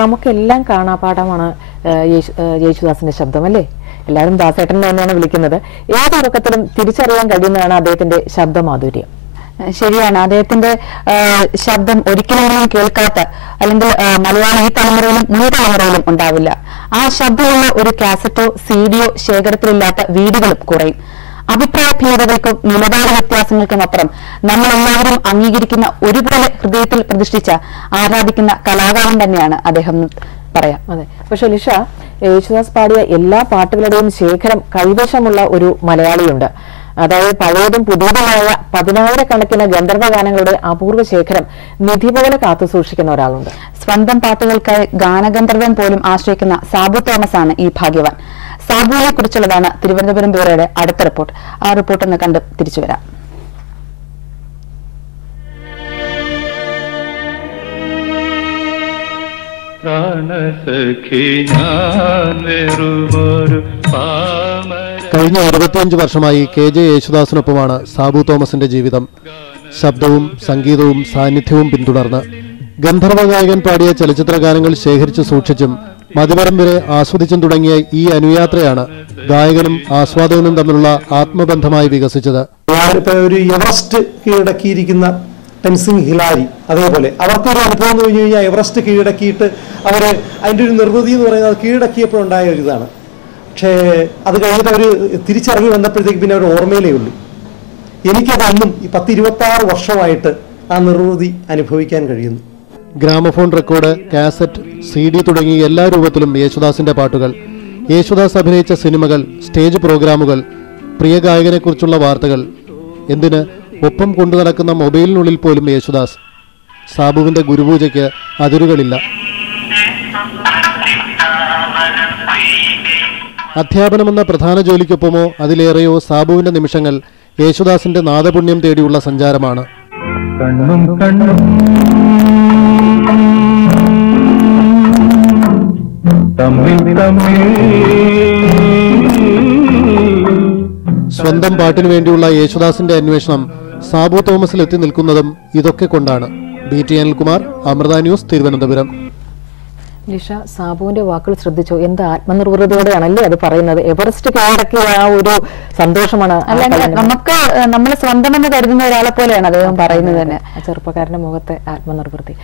നമുക്കെല്ലാം കാണാപാഠമാണ് യേശുദാസിന്റെ ശബ്ദം അല്ലേ? എല്ലാവരും ദാസേട്ടൻ തന്നെയാണ് വിളിക്കുന്നത്. ഏതൊരുക്കത്തിലും തിരിച്ചറിയാൻ കഴിയുന്നതാണ് അദ്ദേഹത്തിന്റെ ശബ്ദമാധുര്യം. ശരിയാണ്. അദ്ദേഹത്തിന്റെ ശബ്ദം ഒരിക്കലും കേൾക്കാത്ത അല്ലെങ്കിൽ മലയാളം ഈ തലമുറയിലും മുൻ തലമുറയിലും ഉണ്ടാവില്ല. ആ ശബ്ദമുള്ള ഒരു കാസറ്റോ സിഡിയോ ശേഖരത്തിലില്ലാത്ത വീടുകളും കുറയും. അഭിപ്രായ ഭേദതകൾക്കും നിലപാട് വ്യത്യാസങ്ങൾക്കും അപ്പുറം നമ്മളെല്ലാവരും അംഗീകരിക്കുന്ന ഒരുപോലെ ഹൃദയത്തിൽ പ്രതിഷ്ഠിച്ച ആരാധിക്കുന്ന കലാകാരൻ തന്നെയാണ് അദ്ദേഹം പറയാം. അതെ. പക്ഷെ ലിഷ, യേശുദാസ് പാടിയ എല്ലാ പാട്ടുകളുടെയും ശേഖരം കൈവശമുള്ള ഒരു മലയാളിയുണ്ട്. അതായത് പഴയതും പുതിയതുമായ 10,000-കണക്കിന് ഗന്ധർവ ഗാനങ്ങളുടെ അപൂർവ ശേഖരം നിധി പോലെ കാത്തു സൂക്ഷിക്കുന്ന ഒരാളുണ്ട്. സ്വന്തം പാട്ടുകൾക്കായി ഗാനഗന്ധർവൻ പോലും ആശ്രയിക്കുന്ന സാബു തോമസ് ആണ് ഈ ഭാഗ്യവാൻ. സാബുവിനെ കുറിച്ചുള്ളതാണ് തിരുവനന്തപുരം ബ്യൂറോയുടെ അടുത്ത റിപ്പോർട്ട്. ആ റിപ്പോർട്ട് ഒന്ന് കണ്ട് തിരിച്ചു വരാം. കഴിഞ്ഞ 25 വർഷമായി KJ യേശുദാസിനൊപ്പമാണ് സാബു തോമസിന്റെ ജീവിതം. ശബ്ദവും സംഗീതവും സാന്നിധ്യവും പിന്തുടർന്ന് ഗന്ധർവ ഗായകൻ പാടിയ ചലച്ചിത്ര ഗാനങ്ങൾ ശേഖരിച്ചു സൂക്ഷിച്ചും മതിവരം വരെ ആസ്വദിച്ചും തുടങ്ങിയ ഈ അനുയാത്രയാണ് ഗായകനും ആസ്വാദകനും തമ്മിലുള്ള ആത്മബന്ധമായി വികസിച്ചത്. ഒരു എവറസ്റ്റ് കീഴടക്കിയിരിക്കുന്ന ടെൻസിംഗ് ഹിലാരി, അതേപോലെ അവർക്കൊരു അനുഭവം എന്ന് പറഞ്ഞു കഴിഞ്ഞാൽ എവറസ്റ്റ് കീഴടക്കിയിട്ട് അവർ അതിൻ്റെ ഒരു നിർവൃതി എന്ന് പറയുന്നത് അത് കീഴടക്കിയപ്പോഴുണ്ടായ ഒരു ഇതാണ്. പക്ഷേ അത് കഴിഞ്ഞിട്ട് അവർ തിരിച്ചിറങ്ങി വന്നപ്പോഴത്തേക്ക് പിന്നെ അവർ ഓർമ്മയിലേ ഉള്ളൂ. എനിക്കത് അന്നും ഈ 10-26 വർഷമായിട്ട് ആ നിർവൃതി അനുഭവിക്കാൻ കഴിയുന്നു. ഗ്രാമഫോൺ റെക്കോർഡ്, കാസറ്റ്, CD തുടങ്ങി എല്ലാ രൂപത്തിലും യേശുദാസിന്റെ പാട്ടുകൾ, യേശുദാസ് അഭിനയിച്ച സിനിമകൾ, സ്റ്റേജ് പ്രോഗ്രാമുകൾ, പ്രിയ ഗായകനെക്കുറിച്ചുള്ള വാർത്തകൾ, എന്തിന് ഒപ്പം കൊണ്ടു നടക്കുന്ന മൊബൈലിനുള്ളിൽ പോലും യേശുദാസ്. സാബുവിന്റെ ഗുരുപൂജയ്ക്ക് അതിരുകളില്ല. അധ്യാപനമെന്ന പ്രധാന ജോലിക്കൊപ്പമോ അതിലേറെയോ സാബുവിന്റെ നിമിഷങ്ങൾ യേശുദാസിന്റെ നാദപുണ്യം തേടിയുള്ള സഞ്ചാരമാണ്. സ്വന്തം പാട്ടിനു വേണ്ടിയുള്ള യേശുദാസിന്റെ അന്വേഷണം സാബു തോമസിൽ എത്തി നിൽക്കുന്നതും ഇതൊക്കെ കൊണ്ടാണ്. BT Anilkumar, Amrita News, Thiruvananthapuram. ലിഷ, സാബുവിന്റെ വാക്കുകൾ ശ്രദ്ധിച്ചോ? എന്ത് ആത്മനിർവൃതയോടെയാണല്ലേ അത് പറയുന്നത്. എവറസ്റ്റ് കീഴടക്കിയ ആ ഒരു സന്തോഷമാണ്. നമുക്ക് നമ്മൾ സ്വന്തമെന്ന് കരുതുന്ന ഒരാളെ പോലെയാണ് അദ്ദേഹം പറയുന്നത് തന്നെ. ചെറുപ്പക്കാരന്റെ മുഖത്തെ ആത്മനിർവൃതി.